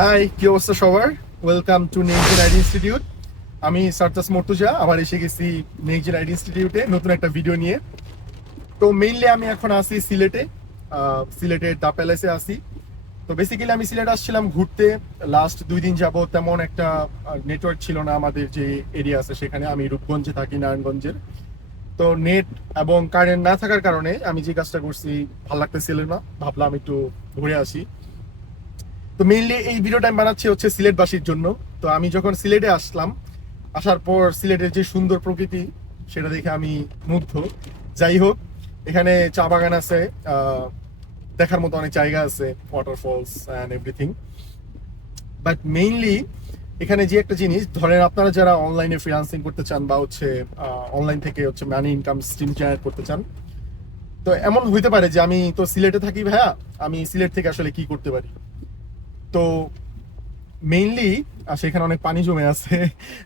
High, কি অবস্থা সবার? Welcome to next ID institute. আমি সার্তাস মর্তুজা আবার এসে গেছি নেক্সট আইডি ইনস্টিটিউটে নতুন একটা ভিডিও নিয়ে। তো মেইনলি আমি এখন আসি সিলেটে, সিলেটের দা প্যালেসে আসি। তো বেসিক্যালি আমি সিলেট আসছিলাম ঘুরতে। লাস্ট 2 দিন যাবত তেমন একটা নেটওয়ার্ক ছিল না আমাদের যে এরিয়া আছে সেখানে। আমি রূপগঞ্জে থাকি, নারায়ণগঞ্জের। তো নেট এবং কারেন্ট না থাকার কারণে আমি যে কাজটা করছি ভালো লাগতেছিল না, ভাবলাম একটু ঘুরে আসি। তো মেইনলি এই ভিডিওটা আমি বানাচ্ছি হচ্ছে সিলেটবাসীর জন্য। তো আমি যখন সিলেটে আসলাম, আসার পর সিলেটের যে সুন্দর প্রকৃতি সেটা দেখে আমি মুগ্ধ। যাই হোক, এখানে চা বাগান আছে, দেখার মতো অনেক জায়গা আছে, waterfalls and everything. But mainly এখানে যে একটা জিনিস, ধরেন আপনারা যারা অনলাইনে ফ্রিল্যান্সিং করতে চান বা হচ্ছে অনলাইন থেকে হচ্ছে মানি ইনকাম স্ট্রিম জেনারেট করতে চান, তো এমন হইতে পারে যে আমি তো সিলেটে থাকি ভাইয়া, আমি সিলেট থেকে আসলে কি করতে পারি। তো মেইনলি সেখানে অনেক পানি জমে আছে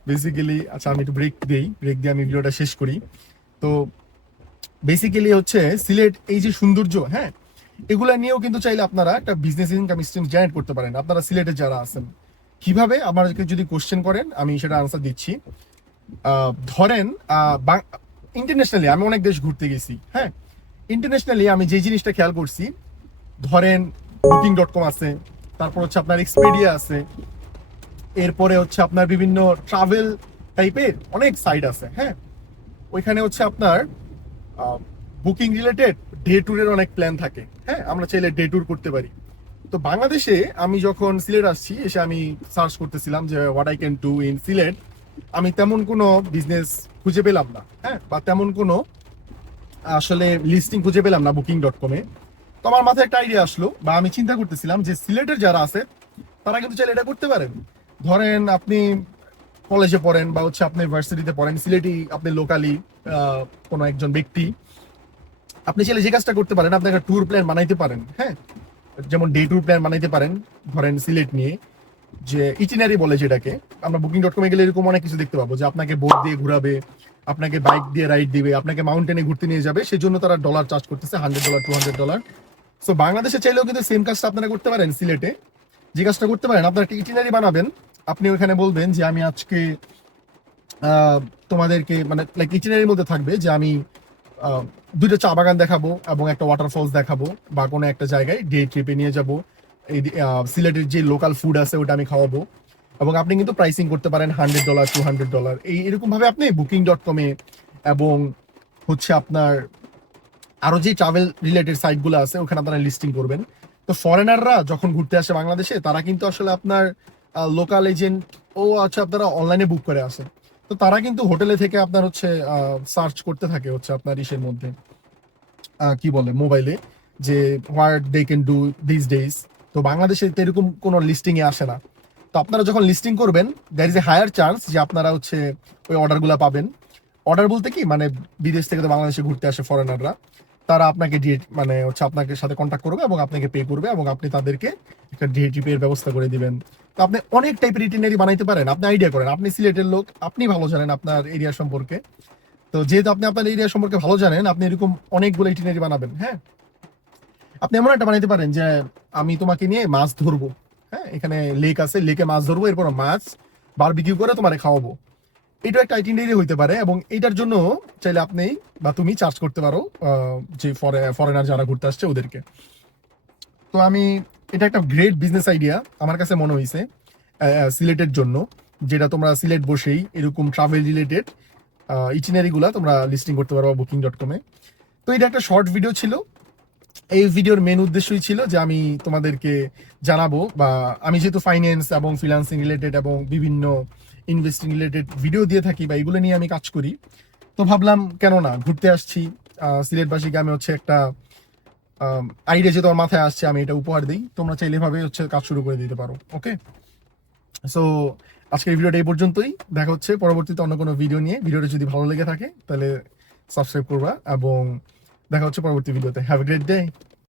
বেসিক্যালি। আচ্ছা, আমি একটু ব্রেক দিয়ে আমি ভিডিওটা শেষ করি। তো বেসিক্যালি হচ্ছে সিলেট এই যে সৌন্দর্য, হ্যাঁ, এগুলা নিয়েও কিন্তু চাইলে আপনারা একটা বিজনেস ইনকাম স্ট্রিম জেনারেট করতে পারেন। আপনারা সিলেটে যারা আছেন, কিভাবে আমাদেরকে যদি কোশ্চেন করেন আমি সেটা আনসার দিচ্ছি। ধরেন ইন্টারন্যাশনালি আমি অনেক দেশ ঘুরতে গেছি, হ্যাঁ। ইন্টারন্যাশনালি আমি যে জিনিসটা খেয়াল করছি, ধরেন বুকিং.com আছে, তারপর হচ্ছে আপনার এক্সপেডিয়া আছে, এরপরে হচ্ছে আপনার বিভিন্ন ট্রাভেল টাইপের অনেক সাইট আছে, হ্যাঁ। ওইখানে হচ্ছে আপনার বুকিং রিলেটেড ডে ট্যুরের অনেক প্ল্যান থাকে, হ্যাঁ, আমরা চাইলে ডে ট্যুর করতে পারি। তো বাংলাদেশে আমি যখন সিলেট আসছি, এসে আমি সার্চ করতেছিলাম যে what I can do in Sylhet. আমি তেমন কোনো বিজনেস খুঁজে পেলাম না, হ্যাঁ, বা তেমন কোনো আসলে লিস্টিং খুঁজে পেলাম না বুকিং.com-এ। তো আমার মাথায় একটা আইডিয়া আসলো, বা আমি চিন্তা করতেছিলাম যে সিলেটের যারা আছে তারা কিন্তু চাইলে এটা করতে পারেন। ধরেন আপনি কলেজে পড়েন বা হচ্ছে আপনি ভার্সিটিতে পড়েন, সিলেটি আপনি লোকালি কোনো একজন ব্যক্তি, আপনি চাইলে যে কাজটা করতে পারেন, আপনি একটা ট্যুর প্ল্যান বানাইতে পারেন, হ্যাঁ। যেমন ডে ট্যুর প্ল্যান বানাইতে পারেন, ধরেন সিলেট নিয়ে, যে ইটিনারি বলে যেটাকে। আমরা বুকিং.com-এ গেলে এরকম অনেক কিছু দেখতে পাবো যে আপনাকে বোট দিয়ে ঘুরাবে, আপনাকে বাইক দিয়ে রাইড দিবে, আপনাকে মাউন্টেনে ঘুরতে নিয়ে যাবে। সেজন্য তারা ডলার চার্জ করতেছে, $100 $200। সো বাংলাদেশে চাইলেও কিন্তু সেম কাজটা আপনারা করতে পারেন সিলেটে। যে কাজটা করতে পারেন, আপনার একটা ইটিনারি বানাবেন। আপনি ওখানে বলবেন যে আমি আজকে আহ, তোমাদেরকে মানে লাইক ইটিনারির মধ্যে থাকবে যে আমি আহ, দুইটা চা বাগান দেখাবো এবং একটা ওয়াটারফলস দেখাবো, বা কোনো একটা জায়গায় ডে ট্রিপে নিয়ে যাব। এই সিলেটের যে লোকাল ফুড আছে ওটা আমি খাওয়াবো। এবং আপনি কিন্তু প্রাইসিং করতে পারেন $100 $200, এই এরকম ভাবে আপনি বুকিং.com-এ এবং হচ্ছে আপনার আরো যে ট্রাভেল রিলেটেড সাইটগুলো আছে ওখানে আপনারা লিস্টিং করবেন। তো ফরেনাররা যখন ঘুরতে আসে বাংলাদেশে, তারা কিন্তু আসলে আপনার লোকাল এজেন্ট ও আচ্ছা আপনারা অনলাইনে বুক করে আসেন। তো তারা কিন্তু হোটেলে থেকে আপনার হচ্ছে সার্চ করতে থাকে হচ্ছে আপনার ইসের মধ্যে, কি বলে, মোবাইলে, যে what they can do these days. তো বাংলাদেশে তো এরকম কোনো লিস্টিং এ আসে না। তো আপনারা যখন লিস্টিং করবেন, there is a higher chance যে আপনারা হচ্ছে ওই অর্ডারগুলো পাবেন। অর্ডার বলতে কি, মানে বিদেশ থেকে তো বাংলাদেশে ঘুরতে আসে ফরেনাররা, তারা আপনাকে মানে হচ্ছে আপনাকে সাথে কন্ট্যাক্ট করবে এবং আপনাকে পে করবে এবং আপনি তাদেরকে একটা ডিএটি পে এর ব্যবস্থা করে দিবেন। তো আপনি অনেক টাইপের ইটিনারি বানাইতে পারেন। আপনি আইডিয়া করেন, আপনি সিলেটের লোক, আপনি ভালো জানেন আপনার এরিয়া সম্পর্কে। তো যেহেতু আপনি আপনার এরিয়া সম্পর্কে ভালো জানেন, আপনি এরকম অনেকগুলো ইটিনারি বানাবেন, হ্যাঁ। আপনি এমন একটা বানাইতে পারেন যে আমি তোমাকে নিয়ে মাছ ধরবো, হ্যাঁ, এখানে লেক আছে, লেকে মাছ ধরবো, এরপর মাছ বারবিকিউ করে তোমারে খাওয়াবো। এটা একটা আইটিনারি হইতে পারে এবং এটার জন্য চাইলে আপনি বা তুমি চার্জ করতে পারো যে ফরেনার যারা ঘুরতে আসছে ওদেরকে। তো আমি, এটা একটা গ্রেট বিজনেস আইডিয়া আমার কাছে মনে হয়েছে সিলেটের জন্য, যেটা তোমরা সিলেট বসেই এরকম ট্রাভেল রিলেটেড ইটিনারি গুলা তোমরা লিস্টিং করতে পারো বুকিং.com-এ। তো এটা একটা শর্ট ভিডিও ছিল। এই ভিডিওর মেন উদ্দেশ্যই ছিল যে আমি তোমাদেরকে জানাবো, বা আমি যেহেতু ফাইন্যান্স এবং ফ্রিল্যান্সিং রিলেটেড এবং বিভিন্ন ইনভেস্টিং রিলেটেড ভিডিও দিয়ে থাকি বা এগুলো নিয়ে আমি কাজ করি, তো ভাবলাম কেন না, ঘুরতে আসছি সিলেটবাসীকে আমি হচ্ছে একটা আইডিয়া যেহেতু আমার মাথায় আসছে, আমি এটা উপহার দিই। তোমরা চাইলে এভাবে হচ্ছে কাজ শুরু করে দিতে পারো। ওকে, সো আজকের ভিডিওটা এই পর্যন্তই। দেখা হচ্ছে পরবর্তীতে অন্য কোনো ভিডিও নিয়ে। ভিডিওটা যদি ভালো লেগে থাকে তাহলে সাবস্ক্রাইব করবা এবং দেখা হচ্ছে পরবর্তী ভিডিওতে। Have a great day.